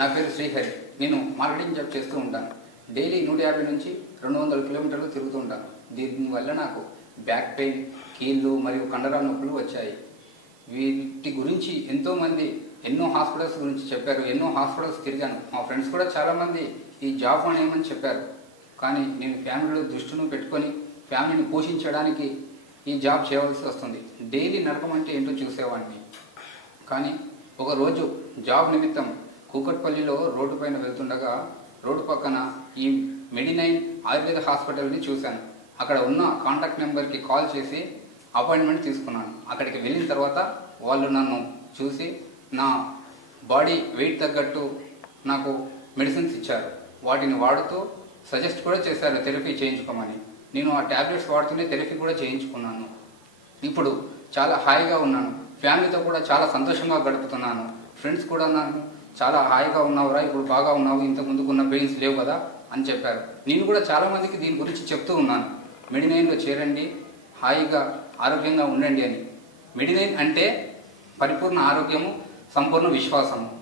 నా పేరు శ్రీహరి. నేను మార్కెటింగ్ జాబ్ చేస్తూ ఉంటాను. డైలీ 150 నుంచి 200 కిలోమీటర్లు తిరుగుతూ ఉంటాను. దీనివల్ల నాకు బ్యాక్ పెయిన్, కీళ్ళు మరియు కండరాల నొప్పులు వచ్చాయి. వీటి గురించి ఎంతోమంది ఎన్నో హాస్పిటల్స్ గురించి చెప్పారు. ఎన్నో హాస్పిటల్స్ తిరిగాను. మా ఫ్రెండ్స్ కూడా చాలామంది ఈ జాబ్ అనేమని చెప్పారు. కానీ నేను ఫ్యామిలీలో దృష్టిని పెట్టుకొని ఫ్యామిలీని పోషించడానికి ఈ జాబ్ చేయవలసి వస్తుంది. డైలీ నరకం అంటే ఏంటో చూసేవాడిని. కానీ ఒకరోజు జాబ్ నిమిత్తం కూకట్పల్లిలో రోడ్డు పైన వెళ్తుండగా రోడ్డు పక్కన ఈ మెడినైన్ ఆయుర్వేద హాస్పిటల్ని చూశాను. అక్కడ ఉన్న కాంటాక్ట్ నెంబర్కి కాల్ చేసి అపాయింట్మెంట్ తీసుకున్నాను. అక్కడికి వెళ్ళిన తర్వాత వాళ్ళు నన్ను చూసి నా బాడీ వెయిట్ తగ్గట్టు నాకు మెడిసిన్స్ ఇచ్చారు. వాటిని వాడుతూ సజెస్ట్ కూడా చేశారు థెరపీ చేయించుకోమని. నేను ఆ ట్యాబ్లెట్స్ వాడుతూనే థెరపీ కూడా చేయించుకున్నాను. ఇప్పుడు చాలా హాయిగా ఉన్నాను. ఫ్యామిలీతో కూడా చాలా సంతోషంగా గడుపుతున్నాను. ఫ్రెండ్స్ కూడా నాకు చాలా హాయిగా ఉన్నావురా, ఇప్పుడు బాగా ఉన్నావు, ఇంతకు ముందుకు ఉన్న పెయిన్స్ లేవు కదా అని చెప్పారు. నేను కూడా చాలామందికి దీని గురించి చెప్తూ ఉన్నాను. మెడినైన్లో చేరండి, హాయిగా ఆరోగ్యంగా ఉండండి అని. మెడినైన్ అంటే పరిపూర్ణ ఆరోగ్యము, సంపూర్ణ విశ్వాసము.